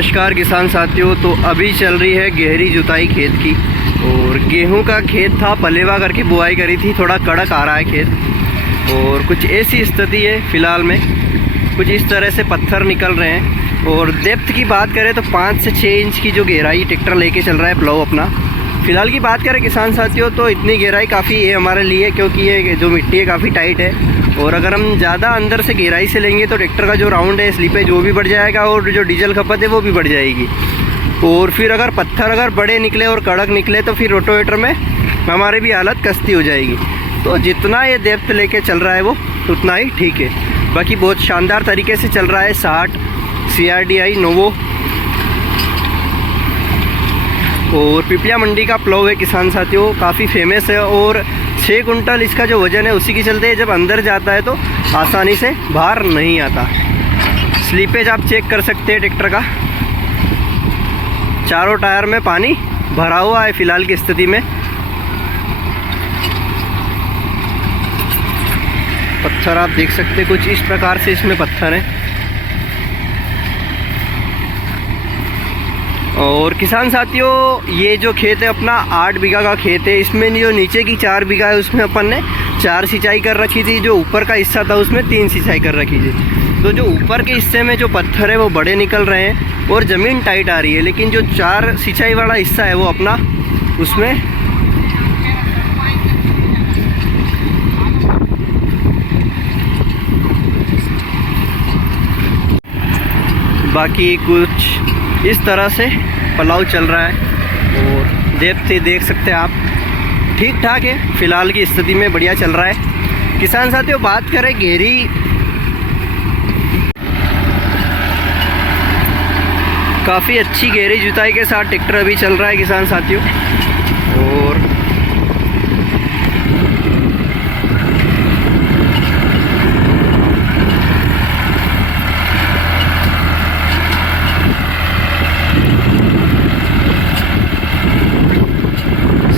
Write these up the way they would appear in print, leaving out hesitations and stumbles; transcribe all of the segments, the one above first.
नमस्कार किसान साथियों। तो अभी चल रही है गहरी जुताई खेत की और गेहूं का खेत था, पलेवा करके बुआई करी थी। थोड़ा कड़क आ रहा है खेत और कुछ ऐसी स्थिति है फ़िलहाल में, कुछ इस तरह से पत्थर निकल रहे हैं। और डेप्थ की बात करें तो 5 से 6 इंच की जो गहराई ट्रैक्टर लेके चल रहा है प्लाऊ अपना। फ़िलहाल की बात करें किसान साथियों तो इतनी गहराई काफ़ी है हमारे लिए, क्योंकि ये जो मिट्टी है काफ़ी टाइट है। और अगर हम ज़्यादा अंदर से गहराई से लेंगे तो ट्रैक्टर का जो राउंड है स्लीपेज वो भी बढ़ जाएगा और जो डीजल खपत है वो भी बढ़ जाएगी। और फिर अगर पत्थर अगर बड़े निकले और कड़क निकले तो फिर रोटोवेटर में हमारी भी हालत कस्ती हो जाएगी। तो जितना ये डेप्थ लेके चल रहा है वो उतना ही ठीक है। बाकी बहुत शानदार तरीके से चल रहा है। 60 CRDI नोवो और पिपलिया मंडी का प्लाऊ है किसान साथियों, काफ़ी फेमस है। और 6 कुंटल इसका जो वज़न है उसी के चलते जब अंदर जाता है तो आसानी से बाहर नहीं आता। स्लीपेज आप चेक कर सकते हैं ट्रैक्टर का, चारों टायर में पानी भरा हुआ है फ़िलहाल की स्थिति में। पत्थर आप देख सकते हैं, कुछ इस प्रकार से इसमें पत्थर हैं। और किसान साथियों ये जो खेत है अपना 8 बीघा का खेत है। इसमें जो नीचे की 4 बीघा है उसमें अपन ने 4 सिंचाई कर रखी थी, जो ऊपर का हिस्सा था उसमें 3 सिंचाई कर रखी थी। तो जो ऊपर के हिस्से में जो पत्थर है वो बड़े निकल रहे हैं और ज़मीन टाइट आ रही है, लेकिन जो 4 सिंचाई वाला हिस्सा है वो अपना उसमें बाकी कुछ इस तरह से पलाव चल रहा है। और डेप्थ देख सकते हैं आप, ठीक ठाक है फ़िलहाल की स्थिति में, बढ़िया चल रहा है। किसान साथियों बात करें गहरी, काफ़ी अच्छी गहरी जुताई के साथ ट्रैक्टर अभी चल रहा है किसान साथियों। और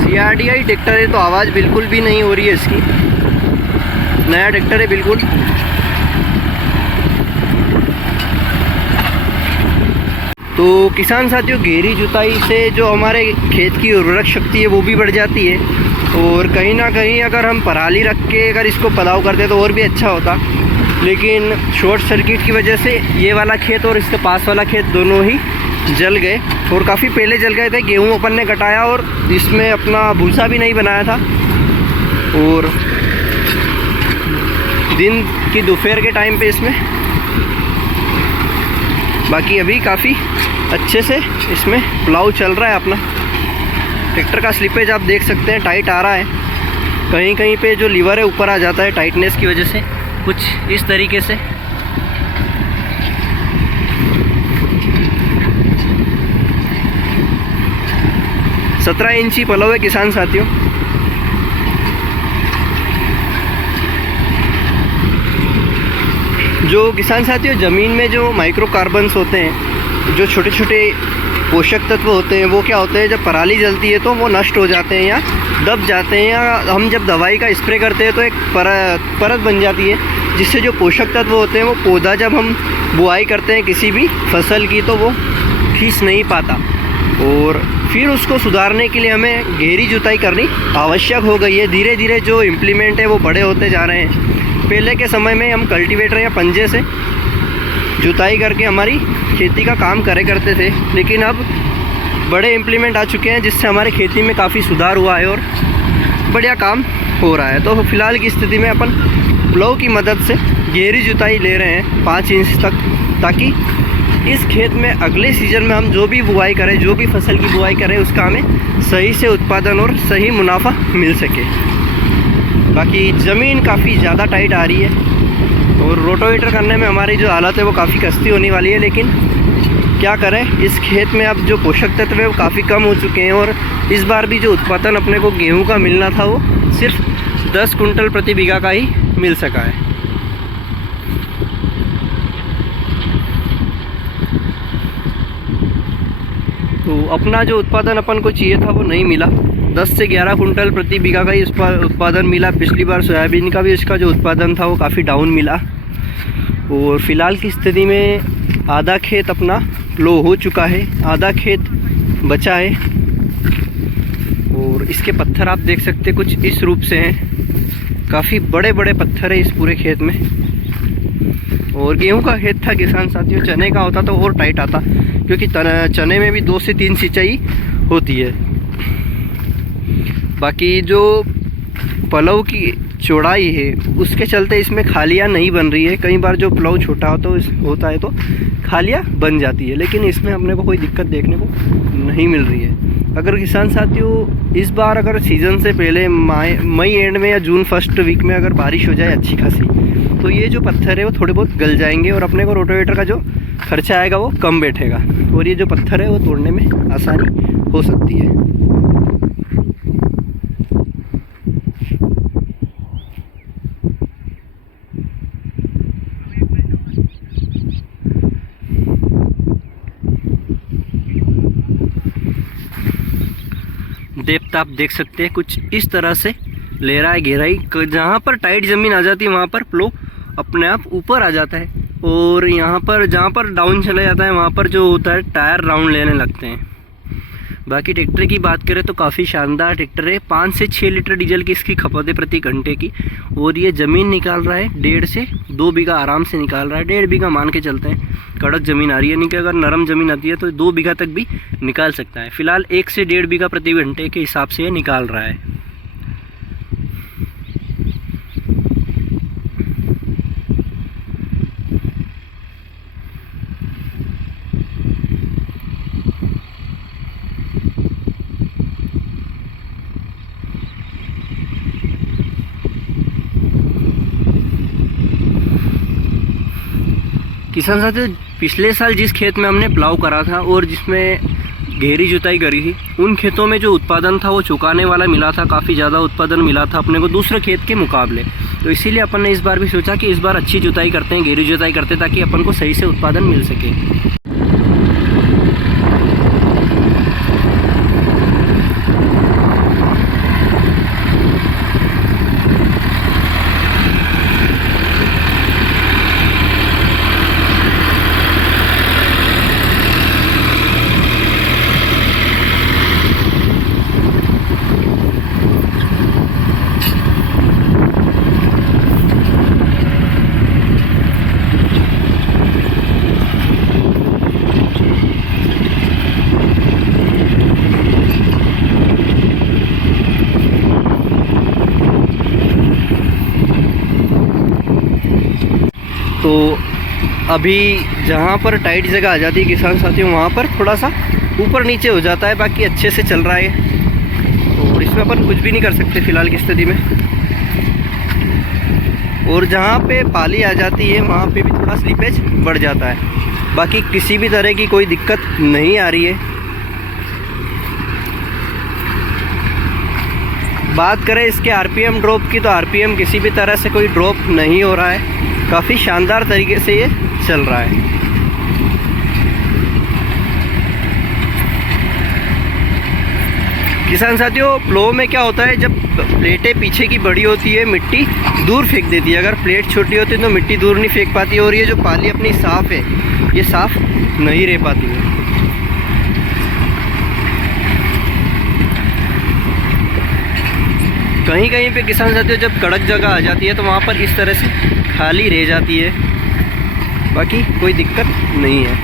CRDI ट्रैक्टर है तो आवाज़ बिल्कुल भी नहीं हो रही है इसकी, नया ट्रैक्टर है बिल्कुल। तो किसान साथियों गहरी जुताई से जो हमारे खेत की उर्वरक शक्ति है वो भी बढ़ जाती है। और कहीं ना कहीं अगर हम पराली रख के अगर इसको पलाव करते तो और भी अच्छा होता, लेकिन शॉर्ट सर्किट की वजह से ये वाला खेत और इसके पास वाला खेत दोनों ही जल गए। और काफ़ी पहले जल गए थे। गेहूं अपन ने कटाया और इसमें अपना भूसा भी नहीं बनाया था। और दिन की दोपहर के टाइम पे इसमें, बाकी अभी काफ़ी अच्छे से इसमें प्लाऊ चल रहा है अपना। ट्रैक्टर का स्लिपेज आप देख सकते हैं, टाइट आ रहा है। कहीं कहीं पे जो लीवर है ऊपर आ जाता है टाइटनेस की वजह से, कुछ इस तरीके से। सत्रह इंची पलाव है किसान साथियों। जो किसान साथियों ज़मीन में जो माइक्रो कार्बन्स होते हैं, जो छोटे छोटे पोषक तत्व होते हैं, वो क्या होते हैं जब पराली जलती है तो वो नष्ट हो जाते हैं या दब जाते हैं, या हम जब दवाई का स्प्रे करते हैं तो एक परत बन जाती है, जिससे जो पोषक तत्व होते हैं वो पौधा जब हम बुआई करते हैं किसी भी फसल की तो वो खींच नहीं पाता। और फिर उसको सुधारने के लिए हमें गहरी जुताई करनी आवश्यक हो गई है। धीरे धीरे जो इम्प्लीमेंट है वो बड़े होते जा रहे हैं। पहले के समय में हम कल्टीवेटर या पंजे से जुताई करके हमारी खेती का काम करे करते थे, लेकिन अब बड़े इम्प्लीमेंट आ चुके हैं जिससे हमारे खेती में काफ़ी सुधार हुआ है और बढ़िया काम हो रहा है। तो फ़िलहाल की स्थिति में अपन प्लाऊ की मदद से गहरी जुताई ले रहे हैं 5 इंच तक, ताकि इस खेत में अगले सीज़न में हम जो भी बुआई करें, जो भी फसल की बुआई करें, उसका हमें सही से उत्पादन और सही मुनाफा मिल सके। बाकी ज़मीन काफ़ी ज़्यादा टाइट आ रही है और रोटोवेटर करने में हमारी जो हालत है वो काफ़ी कस्ती होने वाली है, लेकिन क्या करें, इस खेत में अब जो पोषक तत्व है वो काफ़ी कम हो चुके हैं। और इस बार भी जो उत्पादन अपने को गेहूँ का मिलना था वो सिर्फ 10 कुंटल प्रति बीघा का ही मिल सका है। तो अपना जो उत्पादन अपन को चाहिए था वो नहीं मिला। 10 से 11 कुंटल प्रति बीघा का ही उत्पादन मिला। पिछली बार सोयाबीन का भी इसका जो उत्पादन था वो काफ़ी डाउन मिला। और फ़िलहाल की स्थिति में आधा खेत अपना प्लो हो चुका है, आधा खेत बचा है। और इसके पत्थर आप देख सकते हैं कुछ इस रूप से हैं, काफ़ी बड़े बड़े पत्थर है इस पूरे खेत में। और गेहूं का खेत था किसान साथियों, चने का होता तो और टाइट आता, क्योंकि चने में भी 2 से 3 सिंचाई होती है। बाकी जो पलव की चौड़ाई है उसके चलते इसमें खालियाँ नहीं बन रही है। कई बार जो पलव छोटा होता है तो खालियाँ बन जाती है, लेकिन इसमें अपने को कोई दिक्कत देखने को नहीं मिल रही है। अगर किसान साथियों इस बार अगर सीज़न से पहले मई एंड में या जून फर्स्ट वीक में अगर बारिश हो जाए अच्छी खासी, तो ये जो पत्थर है वो थोड़े बहुत गल जाएंगे और अपने को रोटावेटर का जो खर्चा आएगा वो कम बैठेगा और ये जो पत्थर है वो तोड़ने में आसानी हो सकती है। डेप्थ आप देख सकते हैं कुछ इस तरह से ले रहा है गहराई। जहाँ पर टाइट ज़मीन आ जाती है वहाँ पर प्लो अपने आप ऊपर आ जाता है, और यहाँ पर जहाँ पर डाउन चला जाता है वहाँ पर जो होता है टायर राउंड लेने लगते हैं। बाकी ट्रैक्टर की बात करें तो काफ़ी शानदार ट्रैक्टर है। 5 से 6 लीटर डीजल की इसकी खपत है प्रति घंटे की, और ये ज़मीन निकाल रहा है 1.5 से 2 बीघा आराम से निकाल रहा है। 1.5 बीघा मान के चलते हैं, कड़क ज़मीन आ रही है, नहीं कि अगर नरम ज़मीन आती है तो 2 बीघा तक भी निकाल सकता है। फ़िलहाल 1 से 1.5 बीघा प्रति घंटे के हिसाब से ये निकाल रहा है। किसान साथियों, पिछले साल जिस खेत में हमने प्लाव करा था और जिसमें गहरी जुताई करी थी, उन खेतों में जो उत्पादन था वो चुकाने वाला मिला था, काफ़ी ज़्यादा उत्पादन मिला था अपने को दूसरे खेत के मुकाबले। तो इसीलिए अपन ने इस बार भी सोचा कि इस बार अच्छी जुताई करते हैं, गहरी जुताई करते हैं, ताकि अपन को सही से उत्पादन मिल सके। तो अभी जहाँ पर टाइट जगह आ जाती है किसान साथियों, वहाँ पर थोड़ा सा ऊपर नीचे हो जाता है, बाकी अच्छे से चल रहा है और इसमें अपन कुछ भी नहीं कर सकते फ़िलहाल की स्थिति में। और जहाँ पे पाली आ जाती है वहाँ पे भी थोड़ा स्लीपेज बढ़ जाता है, बाकी किसी भी तरह की कोई दिक्कत नहीं आ रही है। बात करें इसके आरपीएम ड्रॉप की, तो आरपीएम किसी भी तरह से कोई ड्रॉप नहीं हो रहा है, काफ़ी शानदार तरीके से ये चल रहा है। किसान साथियों, प्लो में क्या होता है, जब प्लेटें पीछे की बड़ी होती है मिट्टी दूर फेंक देती है, अगर प्लेट छोटी होती है तो मिट्टी दूर नहीं फेंक पाती, और ये जो पाली अपनी साफ़ है ये साफ़ नहीं रह पाती है। कहीं कहीं पे किसान साथियों जब कड़क जगह आ जाती है तो वहाँ पर इस तरह से खाली रह जाती है, बाकी कोई दिक्कत नहीं है।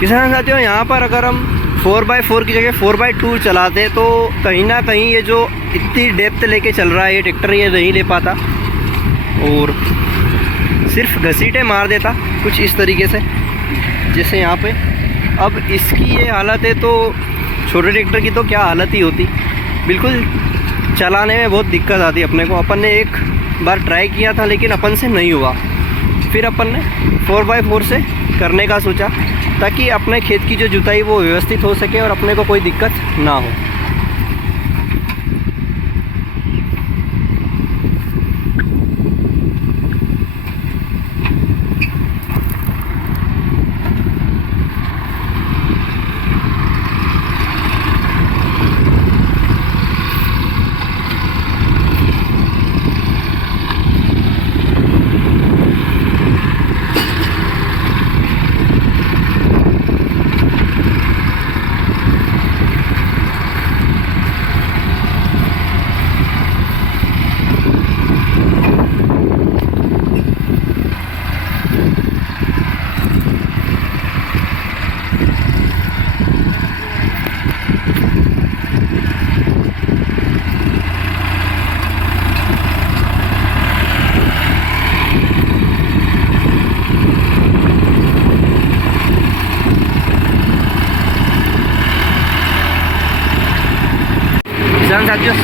किसान साथियों, यहाँ पर अगर हम 4x4 की जगह 4x2 चलाते तो कहीं ना कहीं ये जो इतनी डेप्थ लेके चल रहा है ये ट्रैक्टर, ये नहीं ले पाता और सिर्फ घसीटे मार देता कुछ इस तरीके से, जैसे यहाँ पे। अब इसकी ये हालत है तो छोटे ट्रैक्टर की तो क्या हालत ही होती, बिल्कुल चलाने में बहुत दिक्कत आती अपने को। अपन ने एक बार ट्राई किया था लेकिन अपन से नहीं हुआ, फिर अपन ने 4x4 से करने का सोचा, ताकि अपने खेत की जो जुताई वो व्यवस्थित हो सके और अपने को कोई दिक्कत ना हो।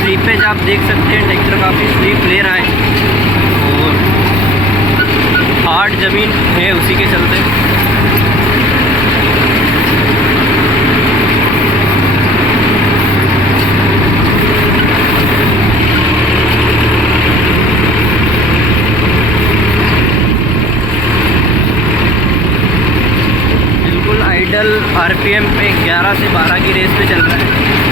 स्लीपेज आप देख सकते हैं, ट्रैक्टर काफ़ी स्लीप ले रहा है और हार्ड ज़मीन है उसी के चलते। बिल्कुल आइडल आरपीएम पे 11 से 12 की रेस पे चल रहा है।